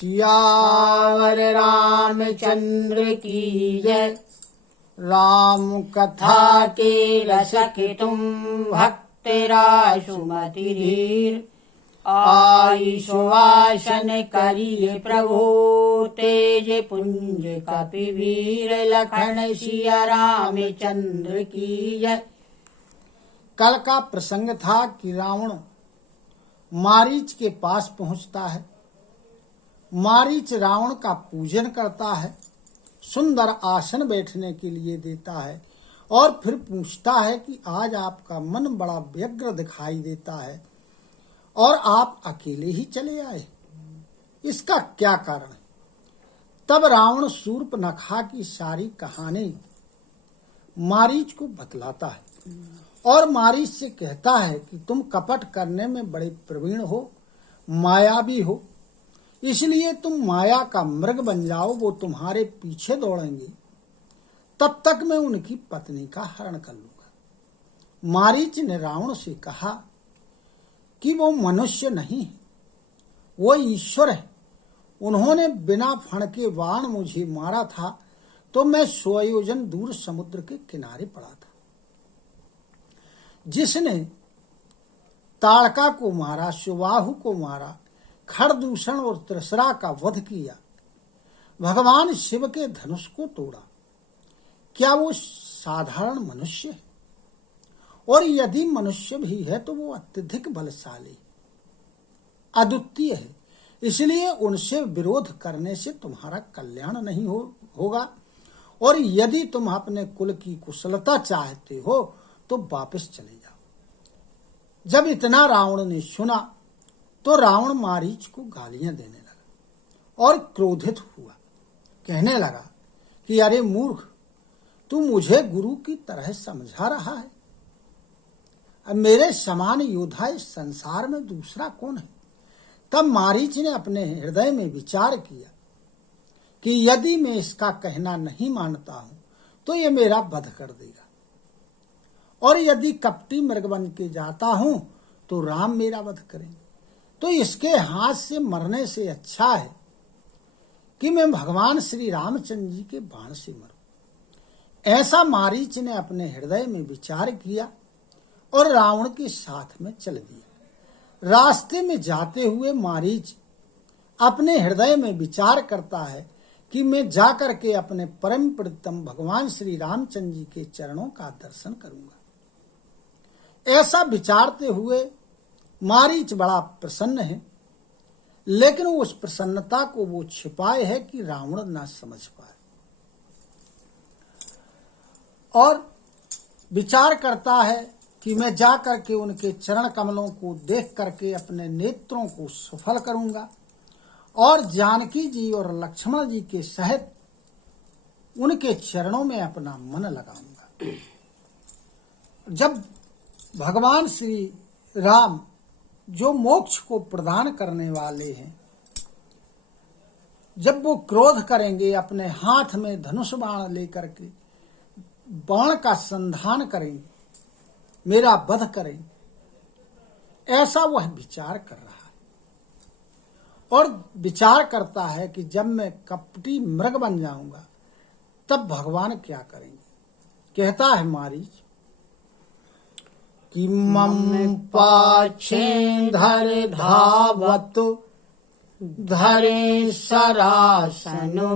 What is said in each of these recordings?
सियावर रामचंद्र की जय। राम कथा के रस के तुम भक्त रासुमति धीर। आई सुवासन करिए प्रभु तेज पुंज कपिवीर। लखन सिया रामचंद्र की जय। कल का प्रसंग था कि रावण मारीच के पास पहुंचता है। मारीच रावण का पूजन करता है, सुंदर आसन बैठने के लिए देता है और फिर पूछता है कि आज आपका मन बड़ा व्यग्र दिखाई देता है और आप अकेले ही चले आए, इसका क्या कारण है? तब रावण शूर्पनखा की सारी कहानी मारीच को बतलाता है और मारीच से कहता है कि तुम कपट करने में बड़े प्रवीण हो, मायावी हो, इसलिए तुम माया का मृग बन जाओ, वो तुम्हारे पीछे दौड़ेंगे, तब तक मैं उनकी पत्नी का हरण कर लूंगा। मारीच ने रावण से कहा कि वो मनुष्य नहीं है, वो ईश्वर है। उन्होंने बिना फण के बाण मुझे मारा था तो मैं 100 योजन दूर समुद्र के किनारे पड़ा था। जिसने ताड़का को मारा, सुबाहु को मारा, खरदूषण और त्रिसरा का वध किया, भगवान शिव के धनुष को तोड़ा, क्या वो साधारण मनुष्य है? और यदि मनुष्य भी है तो वो अत्यधिक बलशाली, अद्वितीय है। इसलिए उनसे विरोध करने से तुम्हारा कल्याण नहीं होगा और यदि तुम अपने कुल की कुशलता चाहते हो तो वापस चले जाओ। जब इतना रावण ने सुना तो रावण मारीच को गालियां देने लगा और क्रोधित हुआ। कहने लगा कि अरे मूर्ख, तू मुझे गुरु की तरह समझा रहा है। अब मेरे समान योद्धा इस संसार में दूसरा कौन है? तब मारीच ने अपने हृदय में विचार किया कि यदि मैं इसका कहना नहीं मानता हूं तो ये मेरा वध कर देगा और यदि कपटी मृग बन के जाता हूं तो राम मेरा वध करेंगे। तो इसके हाथ से मरने से अच्छा है कि मैं भगवान श्री रामचंद्र जी के बाण से मरूं। ऐसा मारीच ने अपने हृदय में विचार किया और रावण के साथ में चल दिया। रास्ते में जाते हुए मारीच अपने हृदय में विचार करता है कि मैं जाकर के अपने परम प्रियतम भगवान श्री रामचंद्र जी के चरणों का दर्शन करूंगा। ऐसा विचारते हुए मारीच बड़ा प्रसन्न है, लेकिन उस प्रसन्नता को वो छिपाए है कि रावण ना समझ पाए और विचार करता है कि मैं जा करके उनके चरण कमलों को देख करके अपने नेत्रों को सफल करूंगा और जानकी जी और लक्ष्मण जी के सहित उनके चरणों में अपना मन लगाऊंगा। जब भगवान श्री राम जो मोक्ष को प्रदान करने वाले हैं, जब वो क्रोध करेंगे, अपने हाथ में धनुष बाण लेकर के बाण का संधान करेंगे, मेरा वध करेंगे, ऐसा वह विचार कर रहा है और विचार करता है कि जब मैं कपटी मृग बन जाऊंगा तब भगवान क्या करेंगे। कहता है मारीच कि मम पाछेंधर धावत धरे सरासनवान।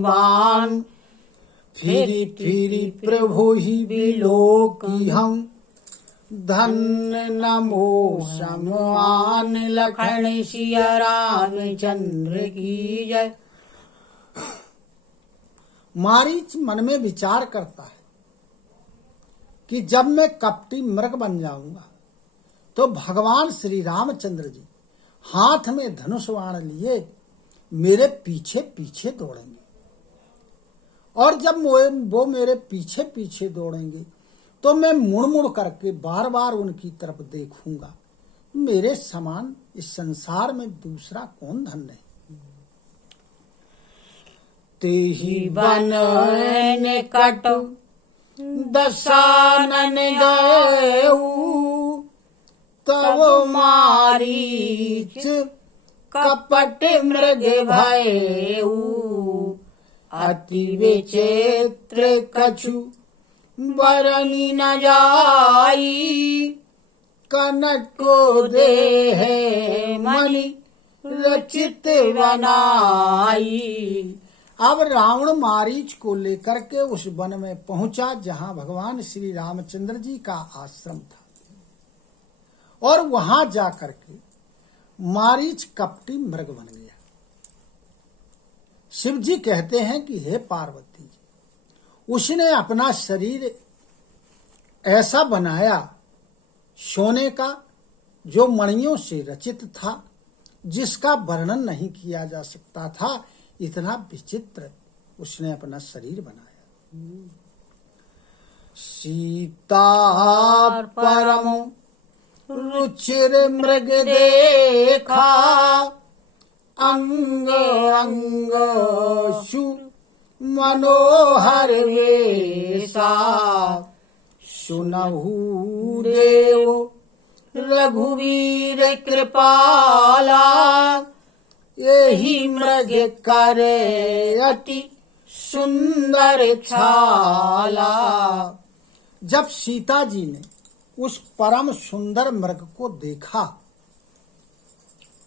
फिरी फिरी प्रभु ही विलोकी हम धन्य नमो समान। लखन सिया रामचंद्र की जय। मारीच मन में विचार करता है कि जब मैं कपटी मृग बन जाऊंगा तो भगवान श्री रामचंद्र जी हाथ में धनुष बाण लिए मेरे पीछे पीछे दौड़ेंगे और जब वो मेरे पीछे पीछे दौड़ेंगे तो मैं मुड़ मुड़ करके बार बार उनकी तरफ देखूंगा। मेरे समान इस संसार में दूसरा कौन धन्य है। तेहि बन निकट दशानन गए तब मारीच कपट मृग भयऊ अति विचित्र कछु बरनी न जाई कनक को देह मणि रचित बनाई। अब रावण मारीच को लेकर के उस वन में पहुंचा जहां भगवान श्री रामचंद्र जी का आश्रम था, और वहां जाकर के मारीच कपटी मृग बन गया। शिव जी कहते हैं कि हे पार्वती जी, उसने अपना शरीर ऐसा बनाया सोने का जो मणियों से रचित था, जिसका वर्णन नहीं किया जा सकता था। इतना विचित्र उसने अपना शरीर बनाया। सीता परम रुचिर मृग देखा अंग अंग सु मनोहर वेशा सुनहु देव रघुवीर कृपाला यही मृग करे अति सुंदर छाला। जब सीता जी ने उस परम सुंदर मृग को देखा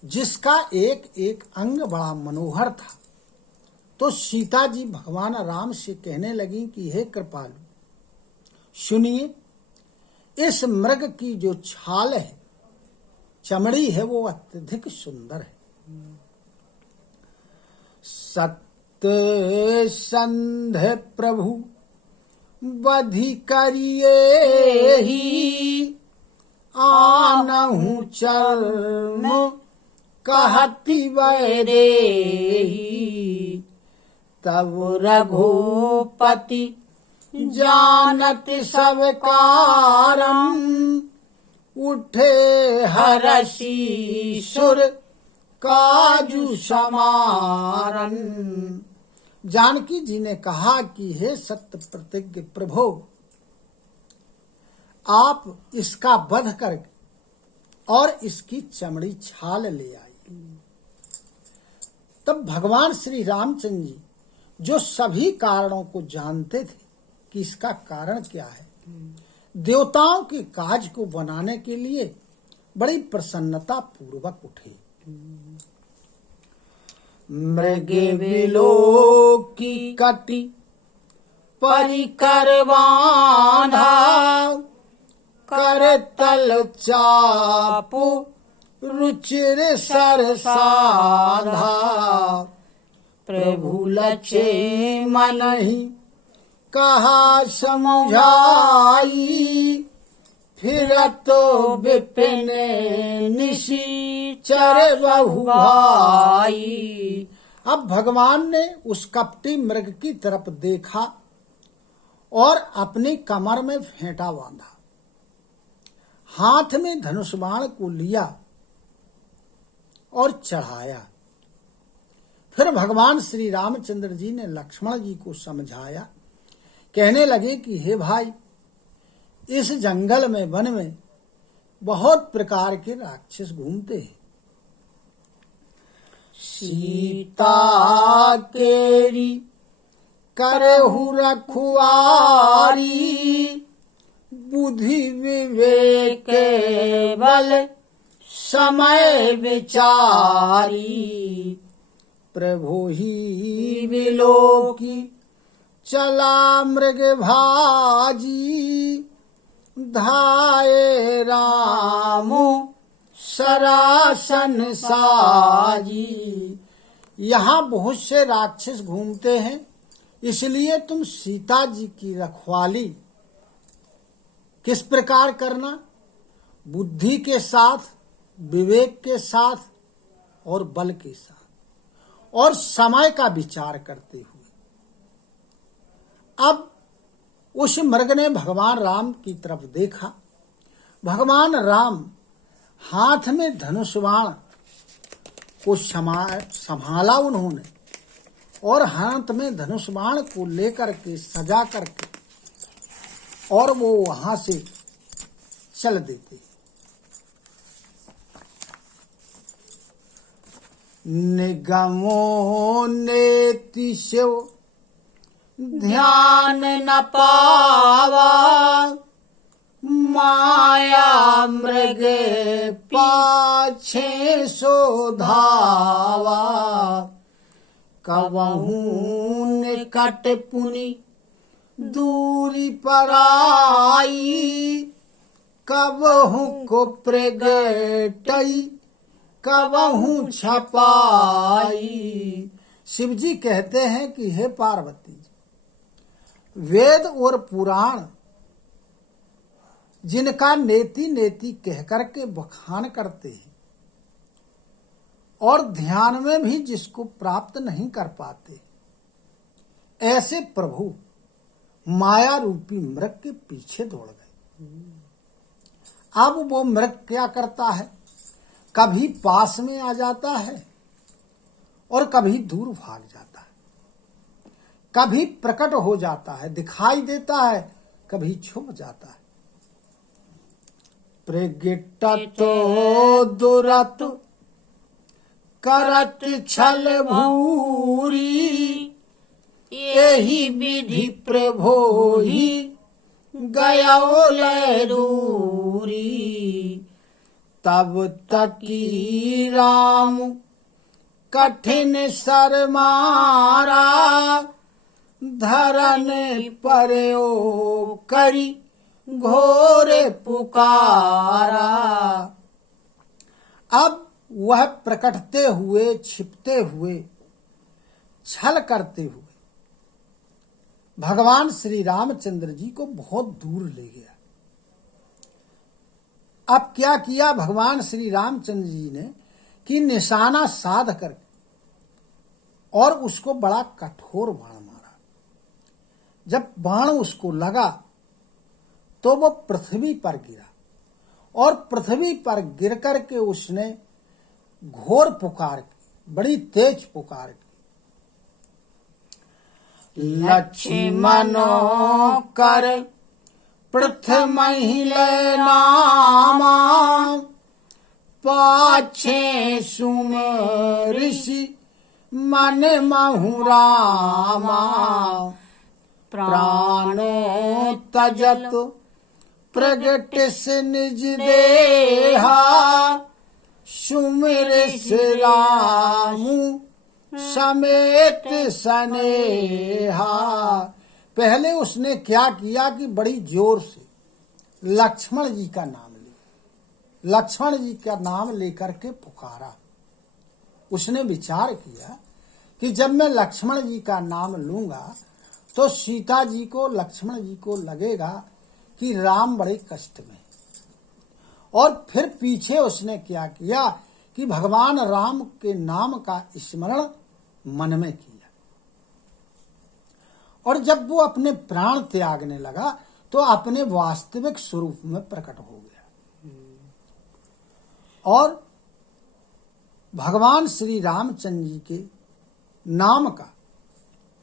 जिसका एक एक अंग बड़ा मनोहर था, तो सीता जी भगवान राम से कहने लगी कि हे कृपालु सुनिए, इस मृग की जो छाल है, चमड़ी है, वो अत्यधिक सुंदर है। सत्य संध्य प्रभु बधि करिए ही आनहु चरण कहती वैदेही। तब रघुपति जानत सब कारण उठे हरषि सुर काजू समारन। जानकी जी ने कहा कि हे सत्य प्रतिज्ञ प्रभु, आप इसका वध करके और इसकी चमड़ी छाल ले आई। तब भगवान श्री रामचंद्र जी जो सभी कारणों को जानते थे कि इसका कारण क्या है, देवताओं के काज को बनाने के लिए बड़ी प्रसन्नता पूर्वक उठे। मृग विलोकी कटि परिकर बांधा कर तल चापु रुचिर सर साधा। प्रभु लक्ष्य मन ही कहा समझाई फिर तो विपिन निशिचर बहु भाई। अब भगवान ने उस कपटी मृग की तरफ देखा और अपनी कमर में फेंटा बांधा, हाथ में धनुष बाण को लिया और चढ़ाया। फिर भगवान श्री रामचंद्र जी ने लक्ष्मण जी को समझाया, कहने लगे कि हे भाई, इस जंगल में वन में बहुत प्रकार के राक्षस घूमते हैं। सीता केरी करहु रखुआरी बुद्धि विवेक बल समय विचारी। प्रभु ही विलोकी चला मृग भाजी धाये रामो सरासन साजी। यहाँ बहुत से राक्षस घूमते हैं, इसलिए तुम सीता जी की रखवाली किस प्रकार करना, बुद्धि के साथ, विवेक के साथ और बल के साथ और समय का विचार करते हुए। अब उस मृग ने भगवान राम की तरफ देखा। भगवान राम हाथ में धनुष बाण को संभाला उन्होंने, और हाथ में धनुष बाण को लेकर के सजा करके और वो वहां से चल देते। निगमो नेति शिव ध्यान न पावा, माया मृग पाछे सो धावा। कवहू निकट पुनि दूरी पर आई, कबहू को प्रगटई कबहू छपाई। शिव जी कहते हैं कि हे पार्वती जी, वेद और पुराण जिनका नेति नेति कह करके बखान करते हैं और ध्यान में भी जिसको प्राप्त नहीं कर पाते, ऐसे प्रभु माया रूपी मृग के पीछे दौड़ गए। अब वो मृग क्या करता है, कभी पास में आ जाता है और कभी दूर भाग जाता है, कभी प्रकट हो जाता है, दिखाई देता है, कभी छुप जाता है। प्रगिटतो दुरत करत छल भूरी, यही विधि प्रभो ही गयो ले दूरी। तब तकी राम कठिन सर मारा, धरन परयो करी घोर पुकारा। अब वह प्रकटते हुए, छिपते हुए, छल करते हुए भगवान श्री रामचंद्र जी को बहुत दूर ले गया। अब क्या किया भगवान श्री रामचंद्र जी ने कि निशाना साध कर और उसको बड़ा कठोर बाण मारा। जब बाण उसको लगा तो वो पृथ्वी पर गिरा और पृथ्वी पर गिर करके उसने घोर पुकार की, बड़ी तेज पुकार की। लक्ष्मणो कर प्रथम हिले नामा, पाछे सुम ऋषि मन महुरामा। प्राणो तजत प्रगट से निज देहा, सुमिर रामु समेत सनेहा। पहले उसने क्या किया कि बड़ी जोर से लक्ष्मण जी का नाम लिया, लक्ष्मण जी का नाम लेकर के पुकारा। उसने विचार किया कि जब मैं लक्ष्मण जी का नाम लूंगा तो सीता जी को, लक्ष्मण जी को लगेगा कि राम बड़े कष्ट में। और फिर पीछे उसने क्या किया कि भगवान राम के नाम का स्मरण मन में किया। और जब वो अपने प्राण त्यागने लगा तो अपने वास्तविक स्वरूप में प्रकट हो गया और भगवान श्री रामचंद्र जी के नाम का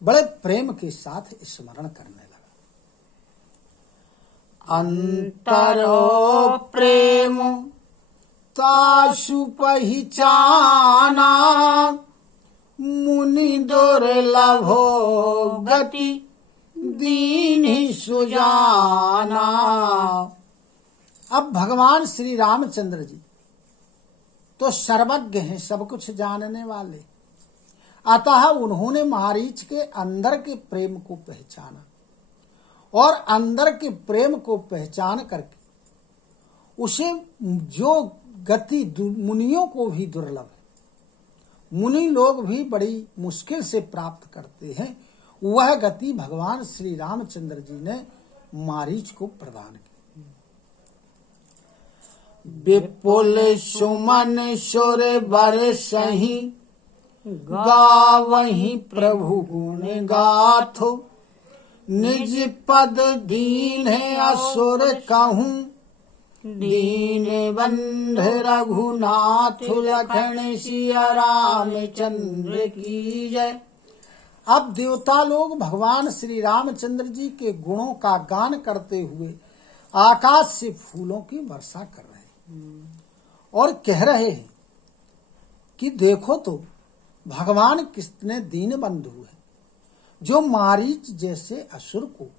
बड़े प्रेम के साथ स्मरण करने लगा। अंतरो प्रेम तासु पहिचाना, मुनि दुर्लभो गति दीन्हि सुजाना। अब भगवान श्री रामचंद्र जी तो सर्वज्ञ हैं, सब कुछ जानने वाले, अतः उन्होंने मारीच के अंदर के प्रेम को पहचाना और अंदर के प्रेम को पहचान करके उसे जो गति मुनियों को भी दुर्लभ है, मुनि लोग भी बड़ी मुश्किल से प्राप्त करते हैं, वह गति भगवान श्री रामचंद्र जी ने मारीच को प्रदान की। विपुल सुमन सुर बरसहि, गावहि प्रभु गुण गाथो, निज पद दीन है असुर कहूँ, दीन बंध रघुनाथ लखन सिया रामचंद्र की जय। अब देवता लोग भगवान श्री रामचंद्र जी के गुणों का गान करते हुए आकाश से फूलों की वर्षा कर रहे हैं और कह रहे हैं कि देखो तो भगवान कितने दीन बंधु है, जो मारीच जैसे असुर को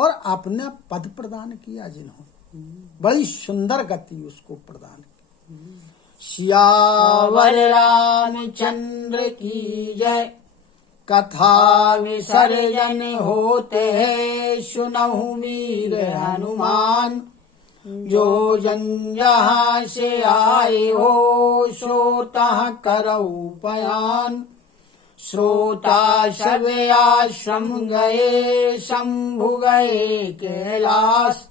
और अपने पद प्रदान किया जिन्होंने, बड़ी सुंदर गति उसको प्रदान की। सियावर रामचंद्र की जय। कथा विसर्जन होते है सुनहु वीर हनुमान। जो जन जहाँ से आए हो सो तहाँ करऊ पयान। श्रोता सब आश्रम गए शंभु गए कैलाश।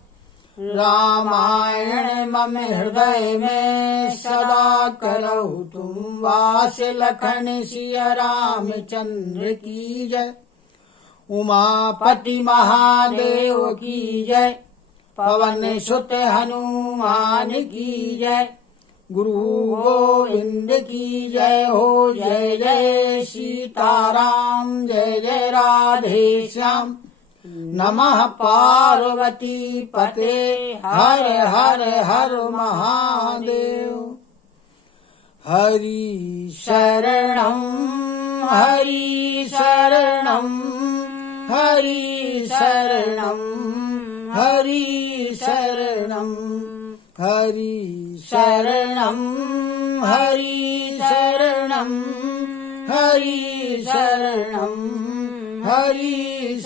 रामायण मम हृदय में सदा करहु तुम वास। लखन सिया रामचंद्र की जय। उमापति महादेव की जय। पवन सुत हनुमान की जय। गुरु गोविंद की जय हो। जय जय सीताराम जय जय राधे श्याम। नमः पार्वती पते हर हर हर महादेव। हरि शरणं हरि शरणं हरि शरणं हरि शरणं हरि शरणं हरि शरणं हरि शरणं हरि